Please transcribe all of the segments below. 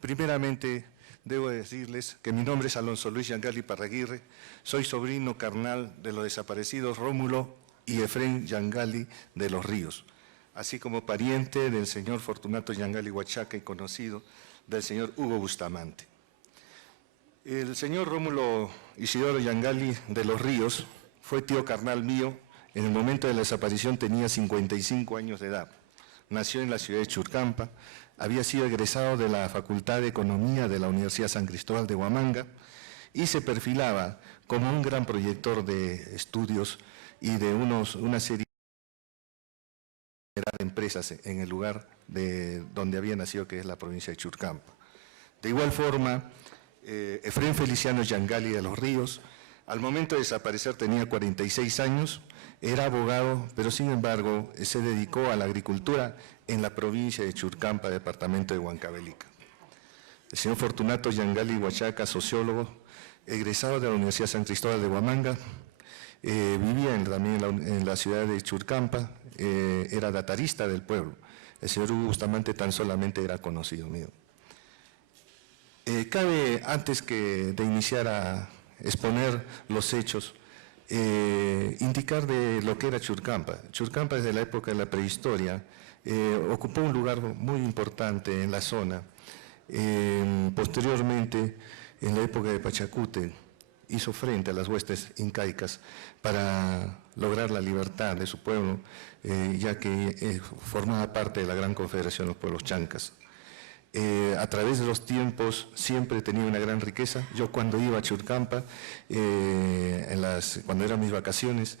Primeramente, debo decirles que mi nombre es Alonso Luis Yangali Parraguirre, soy sobrino carnal de los desaparecidos Rómulo y Efrén Yangali de los Ríos, así como pariente del señor Fortunato Yangali Huachaca y conocido del señor Hugo Bustamante. El señor Rómulo Isidoro Yangali de los Ríos fue tío carnal mío. En el momento de la desaparición tenía 55 años de edad. Nació en la ciudad de Churcampa, había sido egresado de la Facultad de Economía de la Universidad San Cristóbal de Huamanga y se perfilaba como un gran proyector de estudios y de una serie de empresas en el lugar donde había nacido, que es la provincia de Churcampa. De igual forma, Efrén Feliciano Yangali de los Ríos, al momento de desaparecer tenía 46 años, era abogado, pero sin embargo se dedicó a la agricultura en la provincia de Churcampa, departamento de Huancavelica. El señor Fortunato Yangali Huachaca, sociólogo, egresado de la Universidad San Cristóbal de Huamanga, vivía también en la ciudad de Churcampa, era datarista del pueblo. El señor Hugo Bustamante tan solamente era conocido mío. Cabe, antes de iniciar a exponer los hechos, indicar de lo que era Churcampa. Churcampa, desde la época de la prehistoria, ocupó un lugar muy importante en la zona. Posteriormente, en la época de Pachacútec, hizo frente a las huestes incaicas para lograr la libertad de su pueblo, ya que formaba parte de la Gran Confederación de los Pueblos Chancas. A través de los tiempos siempre tenía una gran riqueza. Yo cuando iba a Churcampa, cuando eran mis vacaciones,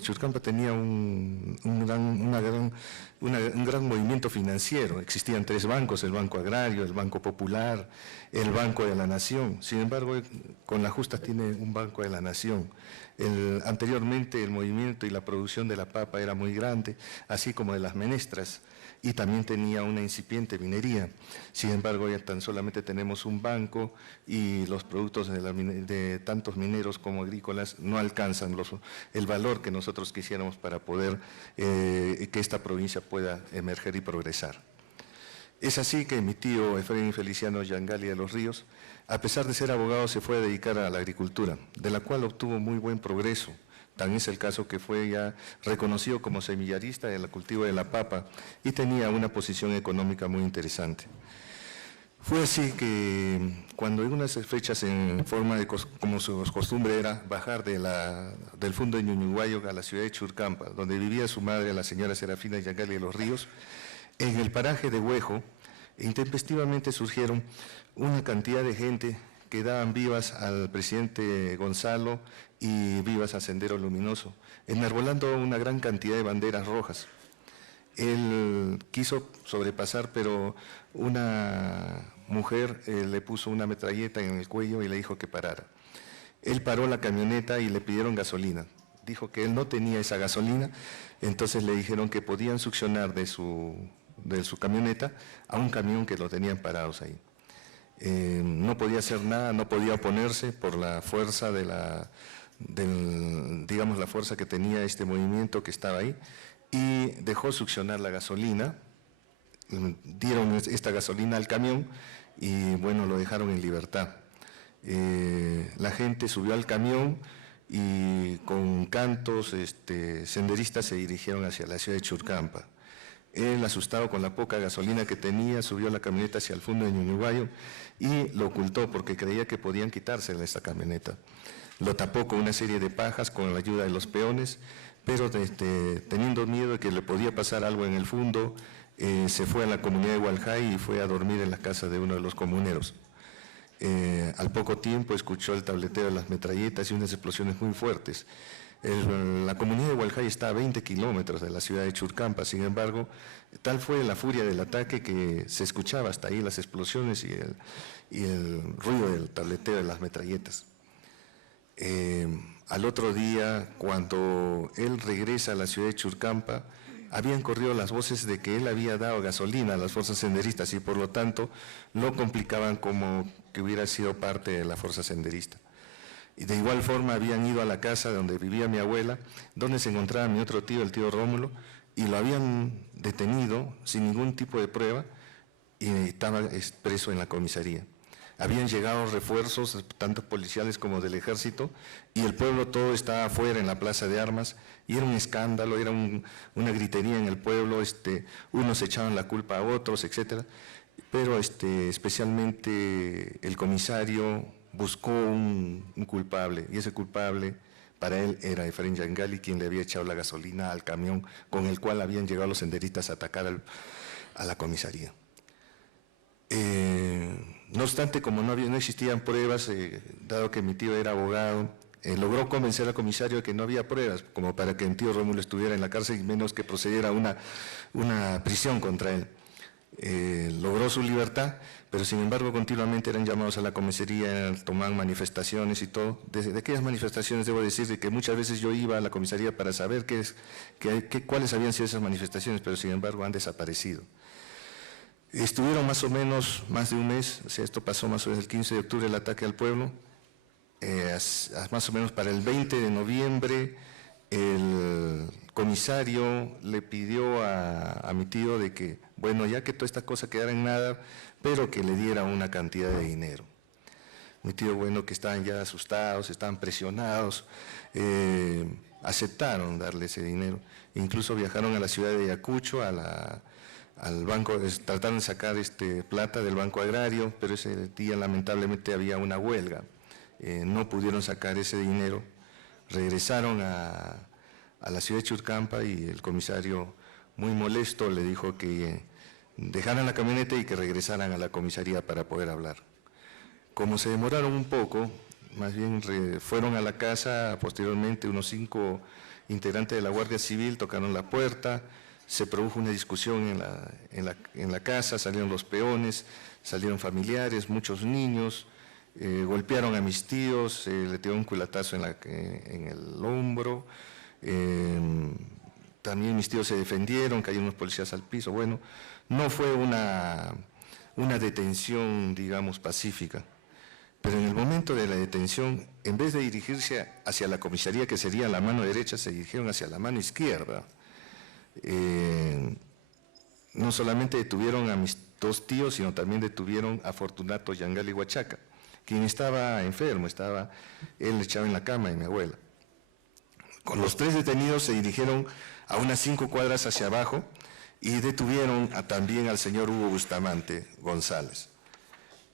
Churcampa tenía un gran movimiento financiero. Existían 3 bancos, el Banco Agrario, el Banco Popular, el Banco de la Nación. Sin embargo, con la Justa tiene un Banco de la Nación. Anteriormente el movimiento y la producción de la papa era muy grande, así como de las menestras, y también tenía una incipiente minería. Sin embargo, ya tan solamente tenemos un banco y los productos de tantos mineros como agrícolas no alcanzan el valor que nosotros quisiéramos para poder que esta provincia pueda emerger y progresar. Es así que mi tío Efrén Feliciano Yangali de los Ríos, a pesar de ser abogado, se fue a dedicar a la agricultura, de la cual obtuvo muy buen progreso. Tan es el caso que fue ya reconocido como semillarista en el cultivo de la papa y tenía una posición económica muy interesante. Fue así que cuando en unas fechas, en forma de, como su costumbre era, bajar del fondo de Ñuñuguayo a la ciudad de Churcampa, donde vivía su madre, la señora Serafina Yangali de los Ríos, en el paraje de Huejo, intempestivamente surgieron una cantidad de gente que daban vivas al presidente Gonzalo y vivas a Sendero Luminoso, enarbolando una gran cantidad de banderas rojas. Él quiso sobrepasar, pero una mujer le puso una metralleta en el cuello y le dijo que parara. Él paró la camioneta y le pidieron gasolina. Dijo que él no tenía esa gasolina, entonces le dijeron que podían succionar de su camioneta a un camión que lo tenían parados ahí. No podía hacer nada, no podía oponerse por la fuerza digamos, la fuerza que tenía este movimiento que estaba ahí, y dejó succionar la gasolina. Dieron esta gasolina al camión y bueno, lo dejaron en libertad. La gente subió al camión y con cantos senderistas se dirigieron hacia la ciudad de Churcampa. Él, asustado con la poca gasolina que tenía, subió la camioneta hacia el fondo de Ñuñuguayo y lo ocultó porque creía que podían quitársela esta camioneta. Lo tapó con una serie de pajas con la ayuda de los peones, pero teniendo miedo de que le podía pasar algo en el fondo, se fue a la comunidad de Hualjay y fue a dormir en la casa de uno de los comuneros. Al poco tiempo escuchó el tableteo de las metralletas y unas explosiones muy fuertes. La comunidad de Hualjay está a 20 kilómetros de la ciudad de Churcampa, sin embargo, tal fue la furia del ataque que se escuchaba hasta ahí las explosiones y el ruido del tableteo de las metralletas. Al otro día, cuando él regresa a la ciudad de Churcampa, habían corrido las voces de que él había dado gasolina a las fuerzas senderistas y por lo tanto lo complicaban como que hubiera sido parte de la fuerza senderista. Y de igual forma habían ido a la casa donde vivía mi abuela, donde se encontraba mi otro tío, el tío Rómulo, y lo habían detenido sin ningún tipo de prueba y estaba preso en la comisaría. Habían llegado refuerzos, tanto policiales como del ejército, y el pueblo todo estaba afuera en la plaza de armas, y era un escándalo, era una gritería en el pueblo, unos echaban la culpa a otros, etcétera. Pero especialmente el comisario buscó un culpable, y ese culpable para él era Efraín Yangali, quien le había echado la gasolina al camión con el cual habían llegado los senderistas a atacar a la comisaría. No obstante, como no existían pruebas, dado que mi tío era abogado, logró convencer al comisario de que no había pruebas, como para que mi tío Rómulo estuviera en la cárcel y menos que procediera a una prisión contra él. Logró su libertad, pero sin embargo continuamente eran llamados a la comisaría, tomaban manifestaciones y todo. De aquellas manifestaciones debo decir que muchas veces yo iba a la comisaría para saber cuáles habían sido esas manifestaciones, pero sin embargo han desaparecido. Estuvieron más o menos más de un mes, o sea, esto pasó más o menos el 15 de octubre, el ataque al pueblo. Más o menos para el 20 de noviembre, el comisario le pidió a mi tío de que, bueno, ya que toda esta cosa quedara en nada, pero que le diera una cantidad de dinero. Mi tío, bueno, que estaban ya asustados, estaban presionados, aceptaron darle ese dinero. Incluso viajaron a la ciudad de Ayacucho, al banco, trataron de sacar plata del Banco Agrario, pero ese día lamentablemente había una huelga. No pudieron sacar ese dinero. Regresaron a la ciudad de Churcampa y el comisario, muy molesto, le dijo que dejaran la camioneta y que regresaran a la comisaría para poder hablar. Como se demoraron un poco, más bien fueron a la casa, posteriormente unos 5 integrantes de la Guardia Civil tocaron la puerta, se produjo una discusión en la casa, salieron los peones, salieron familiares, muchos niños, golpearon a mis tíos, le tiraron un culatazo en el hombro, también mis tíos se defendieron, cayeron unos policías al piso. Bueno, no fue una detención, digamos, pacífica, pero en el momento de la detención, en vez de dirigirse hacia la comisaría, que sería la mano derecha, se dirigieron hacia la mano izquierda. No solamente detuvieron a mis 2 tíos, sino también detuvieron a Fortunato Yangali Huachaca, quien estaba enfermo, él echaba en la cama de mi abuela. Con los 3 detenidos se dirigieron a unas 5 cuadras hacia abajo y detuvieron también al señor Hugo Bustamante González.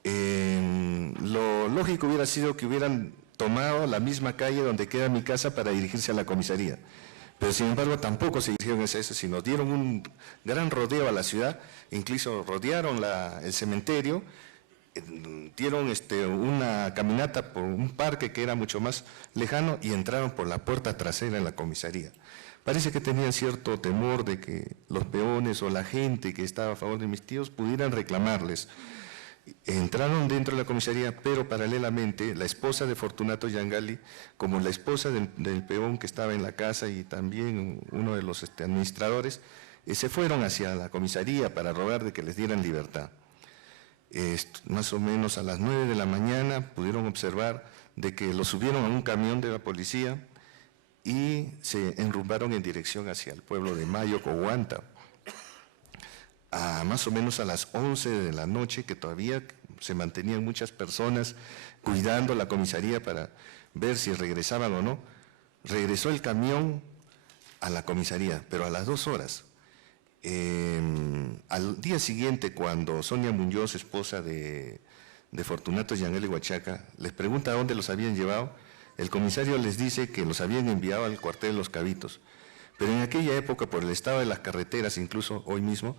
Lo lógico hubiera sido que hubieran tomado la misma calle donde queda mi casa para dirigirse a la comisaría. Pero sin embargo tampoco se dirigieron hacia eso, sino dieron un gran rodeo a la ciudad, incluso rodearon el cementerio, dieron una caminata por un parque que era mucho más lejano y entraron por la puerta trasera en la comisaría. Parece que tenían cierto temor de que los peones o la gente que estaba a favor de mis tíos pudieran reclamarles. Entraron dentro de la comisaría, pero paralelamente la esposa de Fortunato Yangali, como la esposa del peón que estaba en la casa y también uno de los administradores, se fueron hacia la comisaría para rogar de que les dieran libertad. Más o menos a las 9 de la mañana pudieron observar de que los subieron a un camión de la policía y se enrumbaron en dirección hacia el pueblo de Mayo, Coguanta. Más o menos a las 11 de la noche, que todavía se mantenían muchas personas cuidando la comisaría para ver si regresaban o no, regresó el camión a la comisaría, pero a las 2 horas. Al día siguiente, cuando Sonia Muñoz, esposa de Fortunato Yangali Huachaca, les pregunta a dónde los habían llevado, el comisario les dice que los habían enviado al cuartel de Los Cabitos. Pero en aquella época, por el estado de las carreteras, incluso hoy mismo,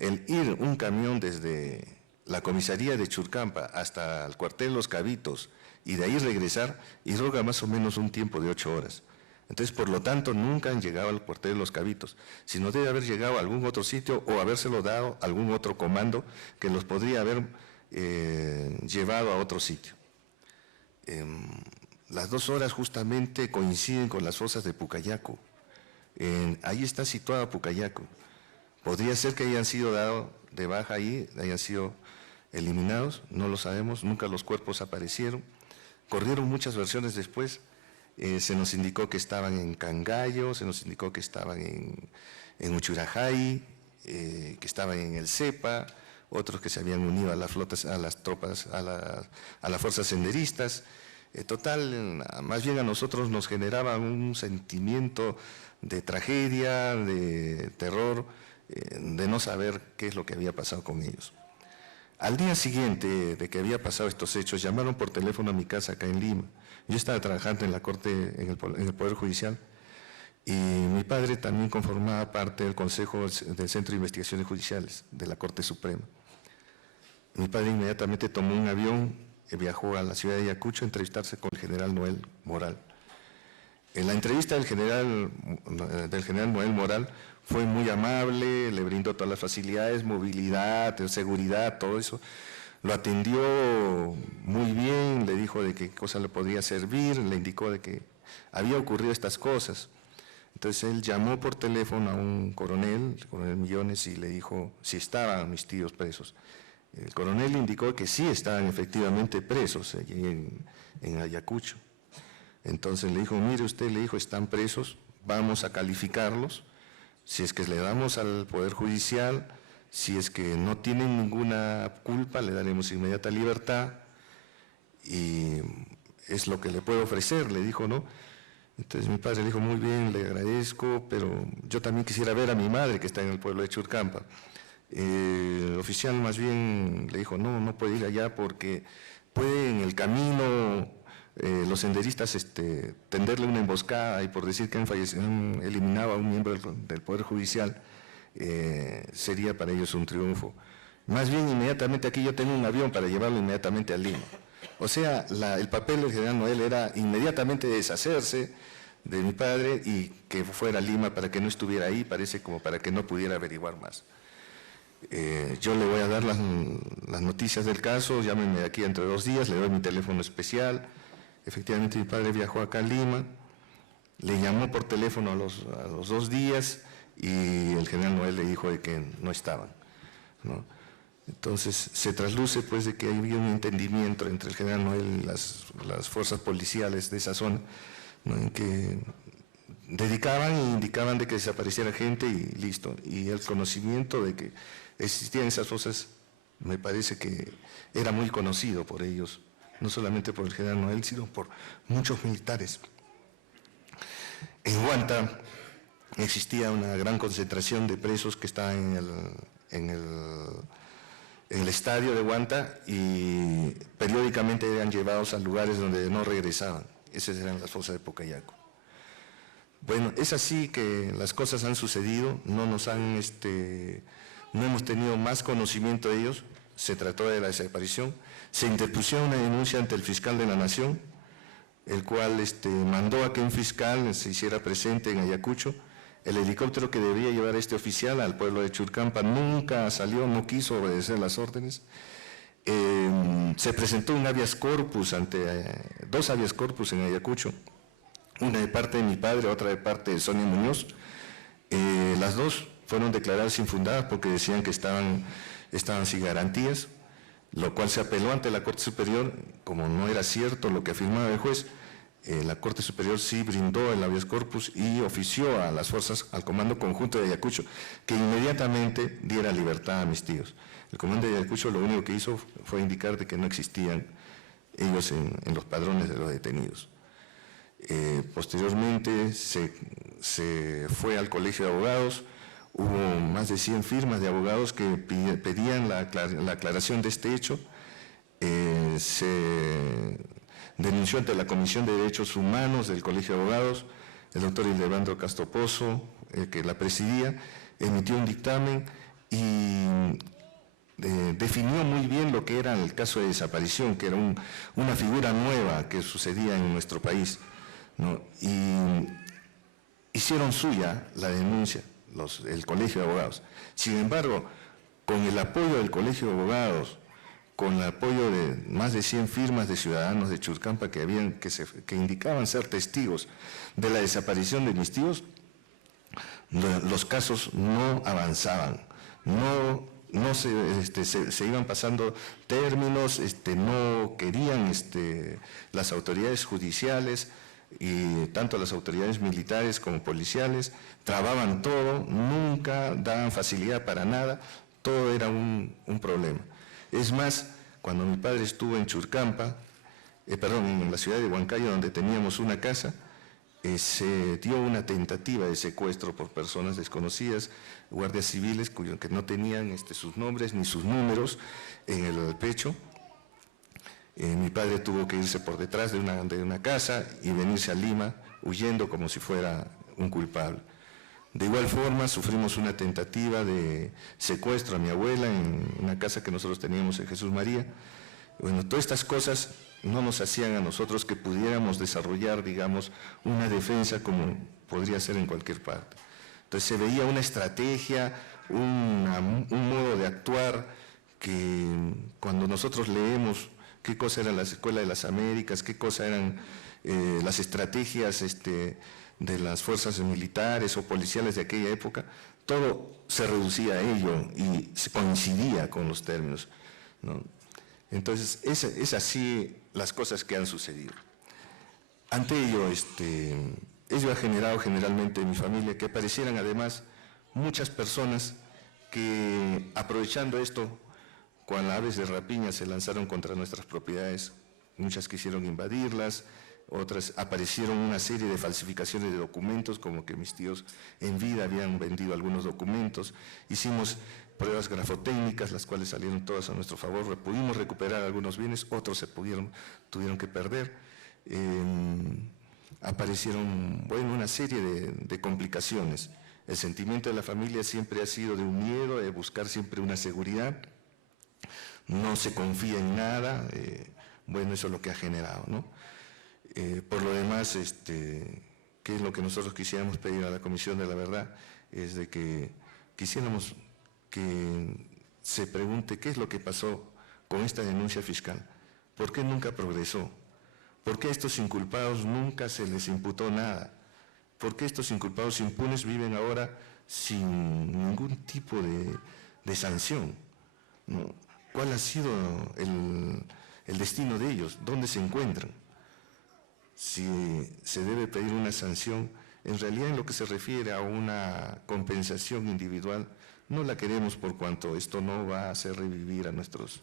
el ir un camión desde la comisaría de Churcampa hasta el cuartel Los Cabitos y de ahí regresar, irroga más o menos un tiempo de 8 horas. Entonces, por lo tanto, nunca han llegado al cuartel de Los Cabitos, sino debe haber llegado a algún otro sitio o habérselo dado a algún otro comando que los podría haber llevado a otro sitio. Las 2 horas justamente coinciden con las fosas de Pucayaco. Ahí está situada Pucayaco. Podría ser que hayan sido dados de baja ahí, hayan sido eliminados, no lo sabemos, nunca los cuerpos aparecieron. Corrieron muchas versiones después, se nos indicó que estaban en Cangallo, se nos indicó que estaban en Uchurajay, que estaban en el Cepa, otros que se habían unido a las flotas, a las tropas, a las fuerzas senderistas. Total, más bien a nosotros nos generaba un sentimiento de tragedia, de terror, de no saber qué es lo que había pasado con ellos. Al día siguiente de que había pasado estos hechos, llamaron por teléfono a mi casa acá en Lima. Yo estaba trabajando en la Corte, en el Poder Judicial, y mi padre también conformaba parte del Consejo del Centro de Investigaciones Judiciales de la Corte Suprema. Mi padre inmediatamente tomó un avión, viajó a la ciudad de Ayacucho a entrevistarse con el general Noel Moral. En la entrevista del general Noel Moral fue muy amable, le brindó todas las facilidades, movilidad, seguridad, todo eso. Lo atendió muy bien, le dijo de qué cosa le podría servir, le indicó de que había ocurrido estas cosas. Entonces él llamó por teléfono a un coronel, el coronel Millones, y le dijo si estaban mis tíos presos. El coronel le indicó que sí estaban efectivamente presos allí en Ayacucho. Entonces le dijo, mire usted, le dijo, están presos, vamos a calificarlos. Si es que le damos al Poder Judicial, si es que no tienen ninguna culpa, le daremos inmediata libertad y es lo que le puedo ofrecer, le dijo, ¿no? Entonces mi padre le dijo, muy bien, le agradezco, pero yo también quisiera ver a mi madre que está en el pueblo de Churcampa. El oficial más bien le dijo, no, no puede ir allá porque puede en el camino los senderistas tenderle una emboscada y por decir que han eliminado a un miembro del Poder Judicial, sería para ellos un triunfo. Más bien inmediatamente aquí yo tengo un avión para llevarlo inmediatamente a Lima. O sea, el papel del general Noel era inmediatamente deshacerse de mi padre y que fuera a Lima para que no estuviera ahí, parece como para que no pudiera averiguar más. Yo le voy a dar las noticias del caso, llámenme de aquí entre 2 días, le doy mi teléfono especial. Efectivamente mi padre viajó acá a Lima, le llamó por teléfono a los 2 días y el general Noel le dijo de que no estaban, ¿no? Entonces se trasluce pues de que había un entendimiento entre el general Noel y las fuerzas policiales de esa zona, ¿no? En que dedicaban e indicaban de que desapareciera gente y listo. Y el conocimiento de que existían esas cosas me parece que era muy conocido por ellos, no solamente por el general Noel, sino por muchos militares. En Huanta existía una gran concentración de presos que estaban en el estadio de Huanta y periódicamente eran llevados a lugares donde no regresaban. Esas eran las fosas de Pocayaco. Bueno, es así que las cosas han sucedido, no hemos tenido más conocimiento de ellos, se trató de la desaparición, se interpuso una denuncia ante el fiscal de la Nación, el cual mandó a que un fiscal se hiciera presente en Ayacucho. El helicóptero que debía llevar a este oficial al pueblo de Churcampa nunca salió, no quiso obedecer las órdenes. Se presentó un habeas corpus dos habeas corpus en Ayacucho, una de parte de mi padre, otra de parte de Sonia Muñoz. Las dos fueron declaradas infundadas porque decían que estaban sin garantías, lo cual se apeló ante la Corte Superior, como no era cierto lo que afirmaba el juez. La Corte Superior sí brindó el habeas corpus y ofició a las fuerzas, al Comando Conjunto de Ayacucho, que inmediatamente diera libertad a mis tíos. El Comando de Ayacucho lo único que hizo fue indicar de que no existían ellos en los padrones de los detenidos. Posteriormente se fue al Colegio de Abogados, hubo más de 100 firmas de abogados que pedían la aclaración de este hecho. Se denunció ante la Comisión de Derechos Humanos del Colegio de Abogados, el doctor Hildebrando Castro Pozo, que la presidía, emitió un dictamen y definió muy bien lo que era el caso de desaparición, que era una figura nueva que sucedía en nuestro país, ¿no? Y hicieron suya la denuncia, el Colegio de Abogados. Sin embargo, con el apoyo del Colegio de Abogados, con el apoyo de más de 100 firmas de ciudadanos de Churcampa que indicaban ser testigos de la desaparición de mis tíos, los casos no avanzaban, se iban pasando términos, no querían las autoridades judiciales y tanto las autoridades militares como policiales trababan todo, nunca daban facilidad para nada. todo era un problema. Es más, cuando mi padre estuvo en Churcampa, en la ciudad de Huancayo, donde teníamos una casa, se dio una tentativa de secuestro por personas desconocidas, guardias civiles que no tenían sus nombres ni sus números en el pecho. Mi padre tuvo que irse por detrás de una casa y venirse a Lima huyendo como si fuera un culpable. De igual forma, sufrimos una tentativa de secuestro a mi abuela en una casa que nosotros teníamos en Jesús María. Bueno, todas estas cosas no nos hacían a nosotros que pudiéramos desarrollar, digamos, una defensa como podría ser en cualquier parte. Entonces se veía una estrategia, un modo de actuar que cuando nosotros leemos qué cosa era la Escuela de las Américas, qué cosa eran las estrategias de las fuerzas militares o policiales de aquella época, todo se reducía a ello y se coincidía con los términos, ¿no? Entonces, es así las cosas que han sucedido. Ante ello, ello ha generado generalmente en mi familia que aparecieran además muchas personas que, aprovechando esto, cuando aves de rapiña se lanzaron contra nuestras propiedades, muchas quisieron invadirlas, otras aparecieron una serie de falsificaciones de documentos, como que mis tíos en vida habían vendido algunos documentos. Hicimos pruebas grafotécnicas, las cuales salieron todas a nuestro favor, pudimos recuperar algunos bienes, otros tuvieron que perder. Aparecieron, bueno, una serie de complicaciones. El sentimiento de la familia siempre ha sido de un miedo, de buscar siempre una seguridad. No se confía en nada, bueno, eso es lo que ha generado, ¿no? Por lo demás, ¿qué es lo que nosotros quisiéramos pedir a la Comisión de la Verdad? Es de que quisiéramos que se pregunte qué es lo que pasó con esta denuncia fiscal, por qué nunca progresó, por qué a estos inculpados nunca se les imputó nada, por qué estos inculpados impunes viven ahora sin ningún tipo de sanción, ¿no? ¿Cuál ha sido el destino de ellos? ¿Dónde se encuentran? Si se debe pedir una sanción, en realidad en lo que se refiere a una compensación individual, no la queremos por cuanto esto no va a hacer revivir a nuestros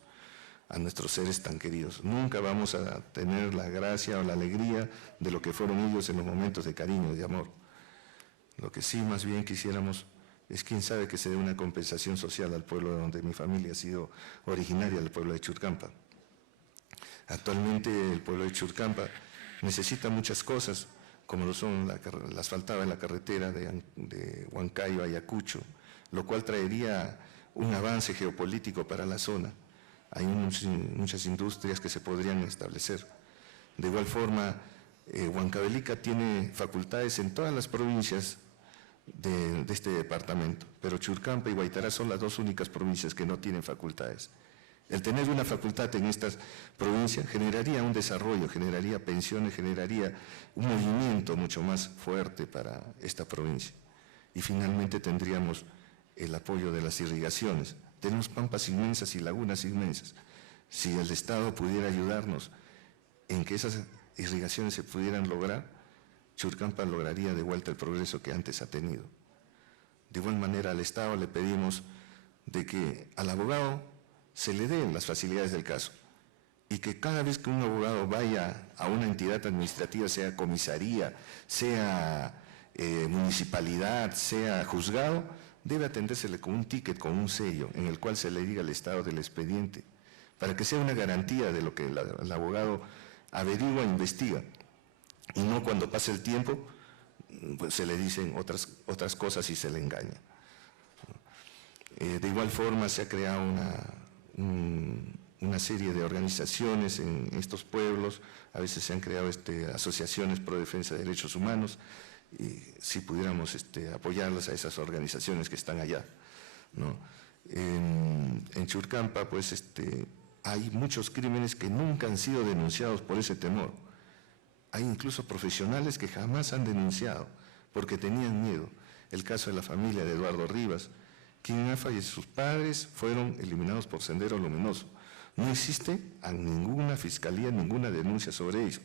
seres tan queridos. Nunca vamos a tener la gracia o la alegría de lo que fueron ellos en los momentos de cariño, de amor. Lo que sí más bien quisiéramos es, quién sabe, que se dé una compensación social al pueblo donde mi familia ha sido originaria, el pueblo de Churcampa. Actualmente el pueblo de Churcampa necesita muchas cosas, como lo son la asfaltada de la carretera de Huancayo a Ayacucho, lo cual traería un avance geopolítico para la zona. Hay muchas industrias que se podrían establecer. De igual forma, Huancavelica tiene facultades en todas las provincias de este departamento, pero Churcampa y Huaytará son las dos únicas provincias que no tienen facultades. El tener una facultad en estas provincias generaría un desarrollo, generaría pensiones, generaría un movimiento mucho más fuerte para esta provincia. Y finalmente tendríamos el apoyo de las irrigaciones. Tenemos pampas inmensas y lagunas inmensas. Si el Estado pudiera ayudarnos en que esas irrigaciones se pudieran lograr, Churcampa lograría de vuelta el progreso que antes ha tenido. De igual manera, al Estado le pedimos de que al abogado se le den las facilidades del caso y que cada vez que un abogado vaya a una entidad administrativa, sea comisaría, sea municipalidad, sea juzgado, debe atendérsele con un ticket, con un sello, en el cual se le diga el estado del expediente, para que sea una garantía de lo que el abogado averigua e investiga, y no cuando pase el tiempo, pues se le dicen otras cosas y se le engaña. De igual forma se ha creado una serie de organizaciones en estos pueblos, a veces se han creado asociaciones pro defensa de derechos humanos, y si pudiéramos apoyarlas a esas organizaciones que están allá, ¿no? En Churcampa, pues hay muchos crímenes que nunca han sido denunciados por ese temor. Hay incluso profesionales que jamás han denunciado porque tenían miedo. El caso de la familia de Eduardo Rivas, quien ha fallecido, sus padres fueron eliminados por Sendero Luminoso. No existe a ninguna fiscalía, ninguna denuncia sobre ello.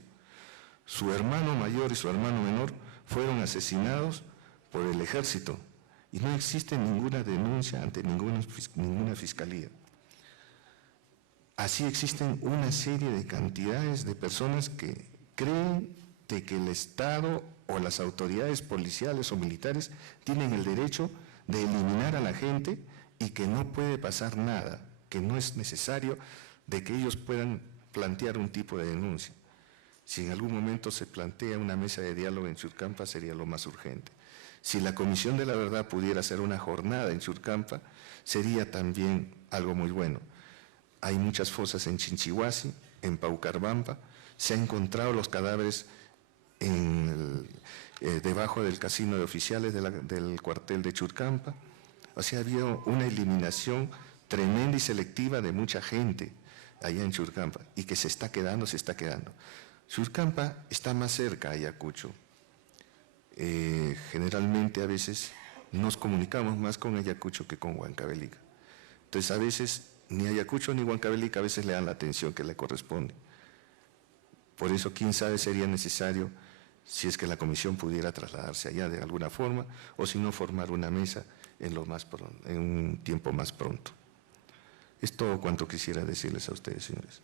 Su hermano mayor y su hermano menor fueron asesinados por el ejército y no existe ninguna denuncia ante ninguna fiscalía. Así existen una serie de cantidades de personas que creen de que el Estado o las autoridades policiales o militares tienen el derecho de eliminar a la gente y que no puede pasar nada, que no es necesario de que ellos puedan plantear un tipo de denuncia. Si en algún momento se plantea una mesa de diálogo en Churcampa, sería lo más urgente. Si la Comisión de la Verdad pudiera hacer una jornada en Churcampa, sería también algo muy bueno. Hay muchas fosas en Chinchihuasi, en Paucarbamba, se han encontrado los cadáveres debajo del casino de oficiales del cuartel de Churcampa. O sea, ha habido una eliminación tremenda y selectiva de mucha gente allá en Churcampa y que se está quedando. Churcampa está más cerca a Ayacucho. Generalmente a veces nos comunicamos más con Ayacucho que con Huancavelica. Entonces a veces ni Ayacucho ni Huancavelica a veces le dan la atención que le corresponde. Por eso, quién sabe, sería necesario, si es que la comisión pudiera trasladarse allá de alguna forma, o si no, formar una mesa en un tiempo más pronto. Es todo cuanto quisiera decirles a ustedes, señores.